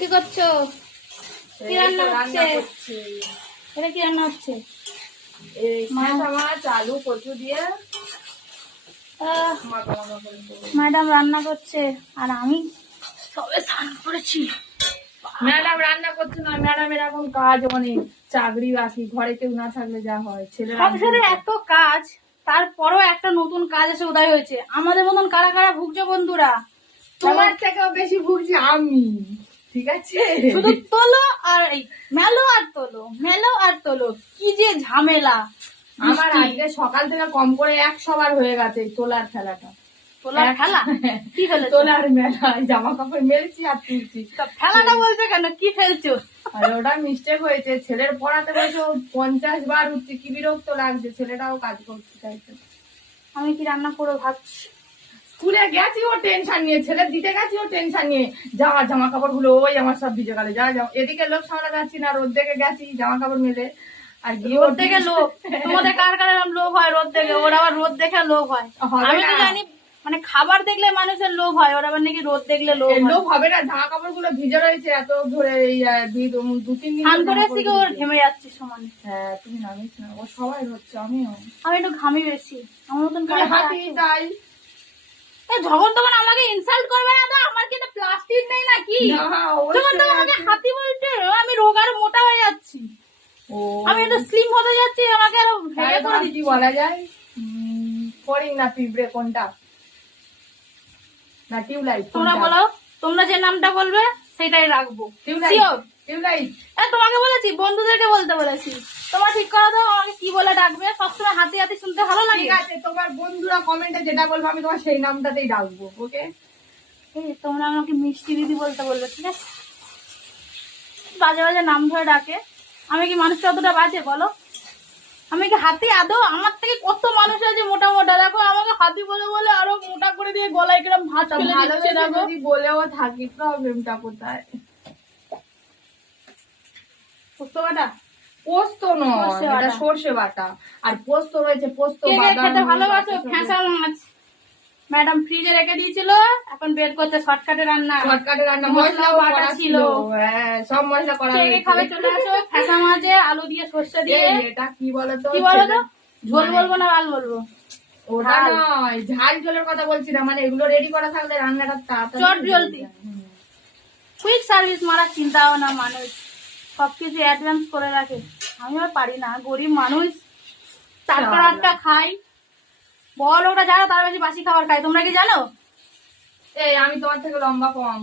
কি করছো? কি রান্না হচ্ছে? এটা কি রান্না হচ্ছে? মাছ আলু কচু দিয়ে ম্যাডাম রান্না করছে আর আমি সবে স্নান করেছি। ম্যাডাম রান্না করছে না, ম্যাডামের এখন কাজ অনেক, চাকরি বাকি, ঘরে কেউ না থাকলে যা হয়। সংসারে এত কাজ, তারপরও একটা নতুন কাজ এসে উদয় হয়েছে। আমাদের মতন কারা কারা ভুগছো বন্ধুরা? তোমার থেকেও বেশি ভুগছি আমি, ঠিক আছে? শুধু তোলো আর এই মেলো আর তোলো, মেলো আর তোলো, কি যে ঝামেলা। আমার আজকে সকাল থেকে কম করে 100 বার হয়ে গেছে তোলার খেলাটা। তোলার খেলা কি ফেলেছো? তোলার মেলা, জামা কাপড় মেলছি আর তুলছি। খেলাটা বলছো কেন? কি ফেলছো? আর ওটা মিস্টেক হয়েছে, ছেলের পড়াতে বসে 50 বার উঠছে, কি বিরক্ত লাগছে। ছেলেটাও কাজ করতে চাইছে। আমি কি রান্না করবো ভাবছি। স্কুলে গেছি ও টেনশন নিয়ে, ছেলে দিতে গেছি ও টেনশন নিয়ে, যা জামা কাপড় গুলো ওই আমার সব ভিজে গেলে, যা যা। এদিকে লোক সামলা যাচ্ছি না, রোদ দেখে গেছি জামা কাপড় মেলে। আর রোদ দেখে লোভ, তোমাদের কার কার এরকম লোভ হয়? রোদ দেখে, ওর আবার রোদ দেখে লোভ হয়। আমি তো জানি মানে খাবার দেখলে মানুষের লোভ হয়, ওর আবার নাকি রোদ দেখলে লোভ হয়। লোভ হবে না, জামা কাপড় গুলো ভিজে রয়েছে এত ধরে, এই 2-3 দিন স্নান করে এসে ওর ঘেমে যাচ্ছি সমানে। হ্যাঁ তুমি নামিস না, ও সবাই হচ্ছে, আমিও। আমি একটু ঘামি বেশি, আমার মতন হাতি তাই যখন তখন আমাকে ইনসাল্ট করবে না তো। আমার কি প্লাস্টিক নেই নাকি? যখন তখন আমাকে হাতি বলতে, আমি রোগার মোটা হয়ে যাচ্ছি, আমি একটু স্লিম হতে যাচ্ছি, আমাকে আরো ভেঙে করে দিচ্ছি। বলা যায় ফরিং না পিঁপড়ে কোনটা না টিউবলাইট? তোমরা বলো, তোমরা যে নামটা বলবে সেটাই রাখবো। টিউবলাইট। তোমাকে বলেছি, বন্ধুদেরকে বলতে বলেছি, তোমার ঠিক করে দাও আমাকে কি বলে ডাকবে। সবসময় হাতে হাতে শুনতে ভালো লাগে। ঠিক আছে, তোমার বন্ধুরা কমেন্টে যেটা বলবো আমি তোমার সেই নামটাতেই ডাকবো, ওকে? তোমরা আমাকে মিষ্টি দিদি বলতে বলবে, ঠিক আছে? বাজে বাজে নাম ধরে ডাকে, আমি কি মানুষটা অতটা বাজে বলো? আমি কি হাতি? আদৌ আমার থেকে কত মানুষ আছে মোটা মোটা, দেখো আমাকে হাতি বলে বলে আরো মোটা করে দিয়ে গলায় কিরম ভাত ফেলে দিচ্ছে। দেখো যদি বলেও থাকি, প্রবলেমটা কোথায়? পোস্ত বাটা? পোস্ত নয়, এটা সর্ষে বাটা। আর পোস্ত রয়েছে, পোস্ত বাদাম। খেতে ভালোবাসো ফ্যাঁসা মাছ। ম্যাডাম ফ্রিজে রেখে দিয়েছিল, এখন বের করতে। শর্টকাটে রান্না, শর্টকাটে রান্না, মশলা বাটা ছিল। হ্যাঁ, সব মশলা করা হয়েছে। খাবে চলে আসো। ফ্যাঁসা মাছে আলু দিয়ে সর্ষে দিয়ে। এটা কি বলতো? কি বলতো? ঝোল বলবো না লাল বলবো? ওটা নয়, ঝাল ঝোলের কথা বলছি না, মানে এগুলো রেডি করা থাকলে রান্নাটা তাড়াতাড়ি চট জলদি। কুইক সার্ভিস মারার চিন্তাও না মানুষ, সবকিছু অ্যাডভান্স করে রাখে। আমি আর পারি না, গরিব মানুষ, টাটকা টাটকা খাই। বড় লোকরা যারা তারা বেশি বাসি খাবার খায়, তোমরা কি জানো? এই আমি তোমার থেকে লম্বা কম।